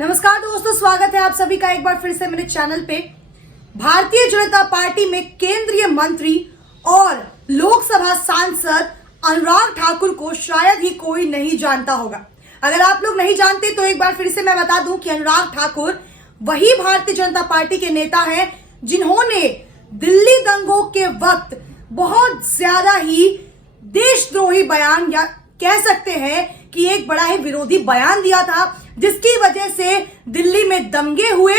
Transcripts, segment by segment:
नमस्कार दोस्तों, स्वागत है आप सभी का एक बार फिर से मेरे चैनल पे। भारतीय जनता पार्टी में केंद्रीय मंत्री और लोकसभा सांसद अनुराग ठाकुर को शायद ही कोई नहीं जानता होगा। अगर आप लोग नहीं जानते तो एक बार फिर से मैं बता दूं कि अनुराग ठाकुर वही भारतीय जनता पार्टी के नेता हैं जिन्होंने दिल्ली दंगों के वक्त बहुत ज्यादा ही देशद्रोही बयान या कह सकते हैं कि एक बड़ा ही विरोधी बयान दिया था, जिसकी वजह से दिल्ली में दंगे हुए।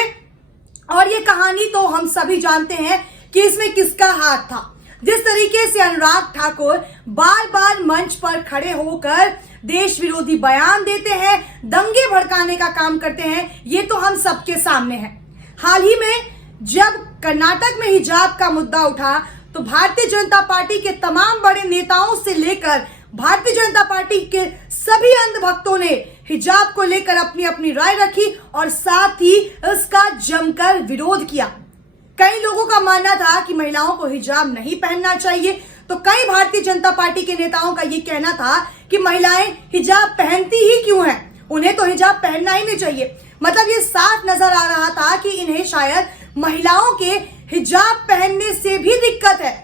और ये कहानी तो हम सभी जानते हैं कि इसमें किसका हाथ था। जिस तरीके से अनुराग ठाकुर बार बार मंच पर खड़े होकर देश विरोधी बयान देते हैं, दंगे भड़काने का काम करते हैं, ये तो हम सबके सामने है। हाल ही में जब कर्नाटक में हिजाब का मुद्दा उठा तो भारतीय जनता पार्टी के तमाम बड़े नेताओं से लेकर भारतीय जनता पार्टी के सभी अंधभक्तों ने हिजाब को लेकर अपनी अपनी राय रखी और साथ ही इसका जमकर विरोध किया। कई लोगों का मानना था कि महिलाओं को हिजाब नहीं पहनना चाहिए, तो कई भारतीय जनता पार्टी के नेताओं का ये कहना था कि महिलाएं हिजाब पहनती ही क्यों हैं, उन्हें तो हिजाब पहनना ही नहीं चाहिए। मतलब ये साफ नजर आ रहा था कि इन्हें शायद महिलाओं के हिजाब पहनने से भी दिक्कत है।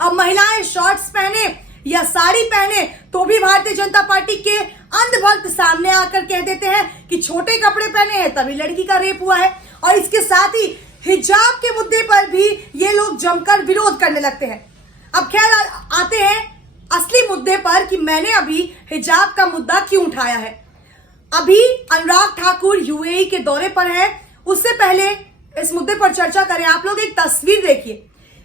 अब महिलाएं शॉर्ट्स पहने या साड़ी पहने तो भी भारतीय जनता पार्टी के अंधभक्त सामने आकर कह देते हैं कि छोटे कपड़े पहने हैं तभी लड़की का रेप हुआ है। और इसके साथ ही हिजाब के मुद्दे पर भी ये लोग जमकर विरोध करने लगते हैं। अब खैर आते हैं असली मुद्दे पर कि मैंने अभी हिजाब का मुद्दा क्यों उठाया है। अभी अनुराग ठाकुर यूएई के दौरे पर है। उससे पहले इस मुद्दे पर चर्चा करें, आप लोग एक तस्वीर देखिए।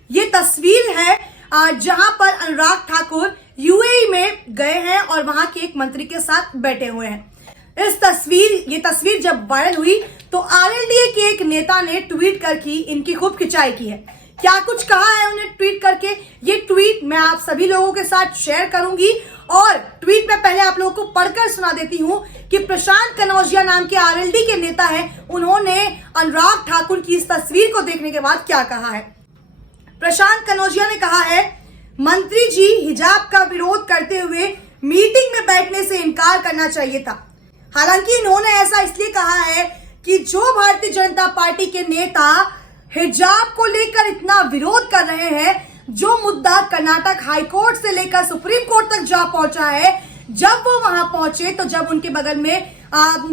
ये तस्वीर है जहां पर अनुराग ठाकुर यूएई में गए हैं और वहां के एक मंत्री के साथ बैठे हुए हैं। ये तस्वीर जब वायरल हुई तो आरएलडीए के एक नेता ने ट्वीट करके इनकी खूब खिंचाई की है। क्या कुछ कहा है उन्हें ट्वीट करके, ये ट्वीट मैं आप सभी लोगों के साथ शेयर करूंगी। और ट्वीट में पहले आप लोगों को पढ़कर सुना देती हूं कि प्रशांत कनौजिया नाम के आरएलडी के नेता हैं, उन्होंने अनुराग ठाकुर की इस तस्वीर को देखने के बाद क्या कहा है। प्रशांत कनौजिया ने कहा है, मंत्री जी हिजाब का विरोध करते हुए मीटिंग में बैठने से इनकार करना चाहिए था। हालांकि इन्होंने ऐसा इसलिए कहा है कि जो भारतीय जनता पार्टी के नेता हिजाब को लेकर इतना विरोध कर रहे हैं, जो मुद्दा कर्नाटक हाईकोर्ट से लेकर सुप्रीम कोर्ट तक जा पहुंचा है, जब वो वहां पहुंचे तो जब उनके बगल में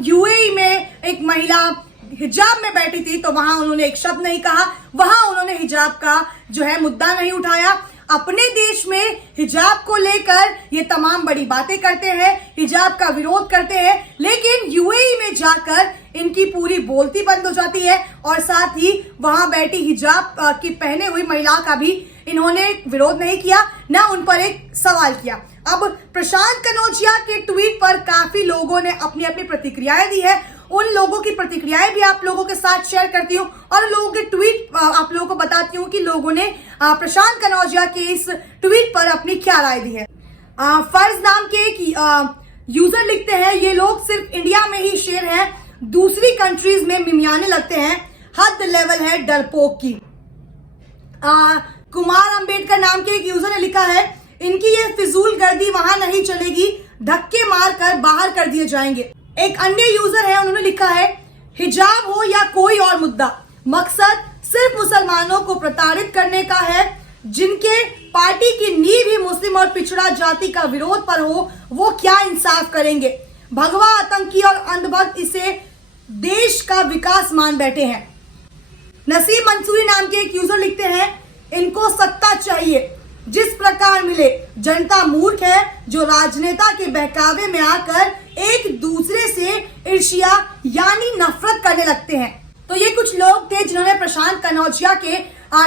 यूएई में एक महिला हिजाब में बैठी थी तो वहां उन्होंने एक शब्द नहीं कहा, वहां उन्होंने हिजाब का जो है मुद्दा नहीं उठाया। अपने देश में हिजाब को लेकर ये तमाम बड़ी बातें करते हैं, हिजाब का विरोध करते हैं, लेकिन यूएई में जाकर इनकी पूरी बोलती बंद हो जाती है और साथ ही वहां बैठी हिजाब की पहने हुई महिला का भी इन्होंने विरोध नहीं किया, ना उन पर एक सवाल किया। अब प्रशांत कनौजिया के ट्वीट पर काफी लोगों ने अपनी अपनी प्रतिक्रियाएं दी है। उन लोगों की प्रतिक्रियाएं भी आप लोगों के साथ शेयर करती हूँ और लोगों के ट्वीट आप लोगों को बताती हूँ कि लोगों ने प्रशांत कनौजिया के इस ट्वीट पर अपनी क्या राय दी है। फर्ज नाम के एक यूजर लिखते हैं, ये लोग सिर्फ इंडिया में ही शेर हैं, दूसरी कंट्रीज में मिमियाने लगते हैं, हद लेवल है डरपोक की। कुमार अंबेडकर नाम के एक यूजर ने लिखा है, इनकी ये फिजूल गर्दी वहां नहीं चलेगी, धक्के मारकर बाहर कर दिए जाएंगे। एक अन्य यूजर है, उन्होंने लिखा है, हिजाब हो या कोई और मुद्दा, मकसद सिर्फ मुसलमानों को प्रताड़ित करने का है। जिनके पार्टी की नींव ही मुस्लिम और पिछड़ा जाति का विरोध पर हो, वो क्या इंसाफ करेंगे। भगवा आतंकी और अंधभक्त इसे देश का विकास मान बैठे हैं। नसीम मंसूरी नाम के एक यूजर लिखते हैं, इनको सत्ता चाहिए, जिस प्रकार मिले, जनता मूर्ख है जो राजनेता के बहकावे में आकर एक दूसरे से ईर्ष्या यानी नफरत करने लगते हैं। तो ये कुछ लोग थे जिन्होंने प्रशांत कनौजिया के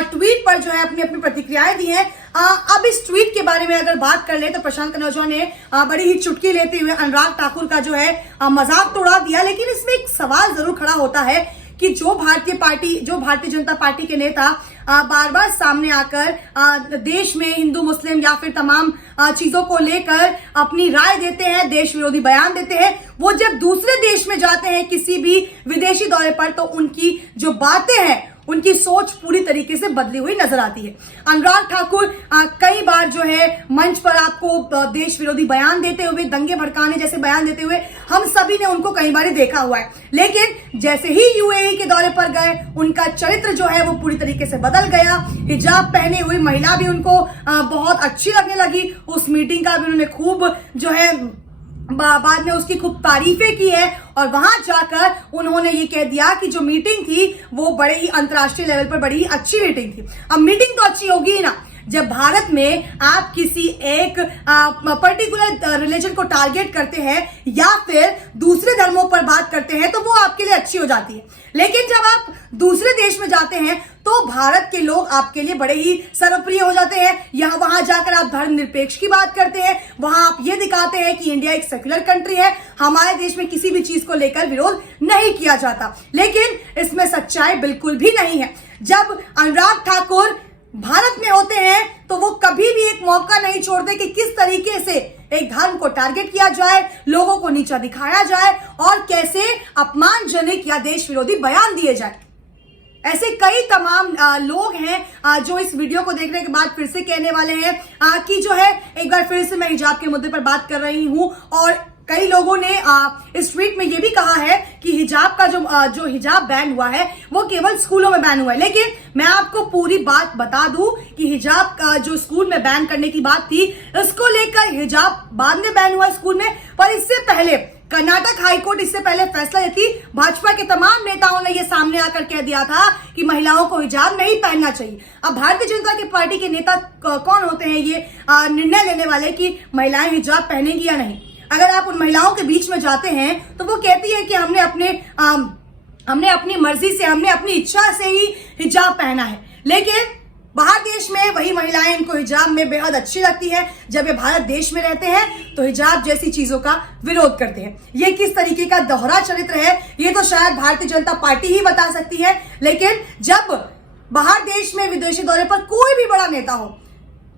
ट्वीट पर जो है अपनी अपनी प्रतिक्रियाएं दी हैं। अब इस ट्वीट के बारे में अगर बात कर ले तो प्रशांत कनौजिया ने बड़ी ही चुटकी लेते हुए अनुराग ठाकुर का जो है मजाक तो उड़ा दिया, लेकिन इसमें एक सवाल जरूर खड़ा होता है कि जो भारतीय जनता पार्टी के नेता बार बार सामने आकर देश में हिंदू मुस्लिम या फिर तमाम चीजों को लेकर अपनी राय देते हैं, देश विरोधी बयान देते हैं, वो जब दूसरे देश में जाते हैं किसी भी विदेशी दौरे पर तो उनकी जो बातें हैं उनकी सोच पूरी तरीके से बदली हुई नजर आती है। अनुराग ठाकुर कई बार जो है मंच पर आपको देश विरोधी बयान देते हुए, दंगे भड़काने जैसे बयान देते हुए हम सभी ने उनको कई बार देखा हुआ है, लेकिन जैसे ही यूएई के दौरे पर गए उनका चरित्र जो है वो पूरी तरीके से बदल गया। हिजाब पहने हुई महिला भी उनको बहुत अच्छी लगने लगी। उस मीटिंग का भी उन्होंने खूब जो है बाद में उसकी खूब तारीफें की है और वहां जाकर उन्होंने ये कह दिया कि जो मीटिंग थी वो बड़े ही अंतर्राष्ट्रीय लेवल पर बड़ी ही अच्छी मीटिंग थी। अब मीटिंग तो अच्छी होगी ही ना, जब भारत में आप किसी एक पर्टिकुलर रिलीजन को टारगेट करते हैं या फिर दूसरे धर्मों पर बात करते हैं तो वो आपके लिए अच्छी हो जाती है। लेकिन जब आप दूसरे देश में जाते हैं तो भारत के लोग आपके लिए बड़े ही सर्वप्रिय हो जाते हैं। यहाँ वहां जाकर आप धर्मनिरपेक्ष की बात करते हैं, वहां आप ये दिखाते हैं कि इंडिया एक सेक्युलर कंट्री है, हमारे देश में किसी भी चीज को लेकर विरोध नहीं किया जाता। लेकिन इसमें सच्चाई बिल्कुल भी नहीं है। जब अनुराग ठाकुर भारत में होते हैं तो वो कभी भी एक मौका नहीं छोड़ते कि किस तरीके से एक धर्म को टारगेट किया जाए, लोगों को नीचा दिखाया जाए और कैसे अपमानजनक या देश विरोधी बयान दिए जाए। ऐसे कई तमाम लोग हैं जो इस वीडियो को देखने के बाद फिर से कहने वाले हैं कि जो है एक बार फिर से मैं हिजाब के मुद्दे पर बात कर रही हूं। और कई लोगों ने इस ट्वीट में ये भी कहा है कि हिजाब का जो हिजाब बैन हुआ है वो केवल स्कूलों में बैन हुआ है। लेकिन मैं आपको पूरी बात बता दूं कि हिजाब का जो स्कूल में बैन करने की बात थी, इसको लेकर हिजाब बाद में बैन हुआ स्कूल में, पर इससे पहले कर्नाटक हाईकोर्ट इससे पहले फैसला लेती, भाजपा के तमाम नेताओं ने यह सामने आकर कह दिया था कि महिलाओं को हिजाब नहीं पहनना चाहिए। अब भारतीय जनता पार्टी के नेता कौन होते हैं ये निर्णय लेने वाले कि महिलाएं हिजाब पहनेंगी या नहीं। अगर आप उन महिलाओं के बीच में जाते हैं तो वो कहती है कि हमने अपनी मर्जी से, हमने अपनी इच्छा से ही हिजाब पहना है। लेकिन बाहर देश में वही महिलाएं इनको हिजाब में बेहद अच्छी लगती है, जब ये भारत देश में रहते हैं तो हिजाब जैसी चीजों का विरोध करते हैं। ये किस तरीके का दोहरा चरित्र है ये तो शायद भारतीय जनता पार्टी ही बता सकती है। लेकिन जब बाहर देश में विदेशी दौरे पर कोई भी बड़ा नेता हो,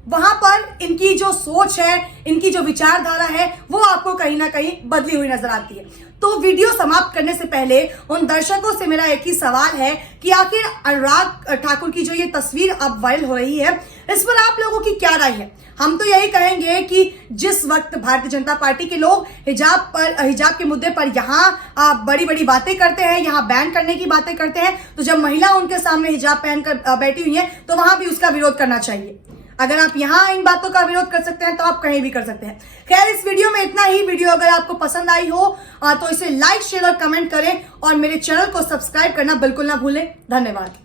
वहां पर इनकी जो सोच है, इनकी जो विचारधारा है वो आपको कहीं ना कहीं बदली हुई नजर आती है। तो वीडियो समाप्त करने से पहले उन दर्शकों से मेरा एक ही सवाल है कि आखिर अनुराग ठाकुर की जो ये तस्वीर अब वायरल हो रही है, इस पर आप लोगों की क्या राय है? हम तो यही कहेंगे कि जिस वक्त भारतीय जनता पार्टी के लोग हिजाब के मुद्दे पर यहाँ बड़ी बड़ी बातें करते हैं, यहाँ बैन करने की बातें करते हैं, तो जब महिला उनके सामने हिजाब पहनकर बैठी हुई है तो वहां भी उसका विरोध करना चाहिए। अगर आप यहाँ इन बातों का विरोध कर सकते हैं तो आप कहीं भी कर सकते हैं। खैर, इस वीडियो में इतना ही। वीडियो अगर आपको पसंद आई हो तो इसे लाइक, शेयर और कमेंट करें और मेरे चैनल को सब्सक्राइब करना बिल्कुल ना भूलें। धन्यवाद।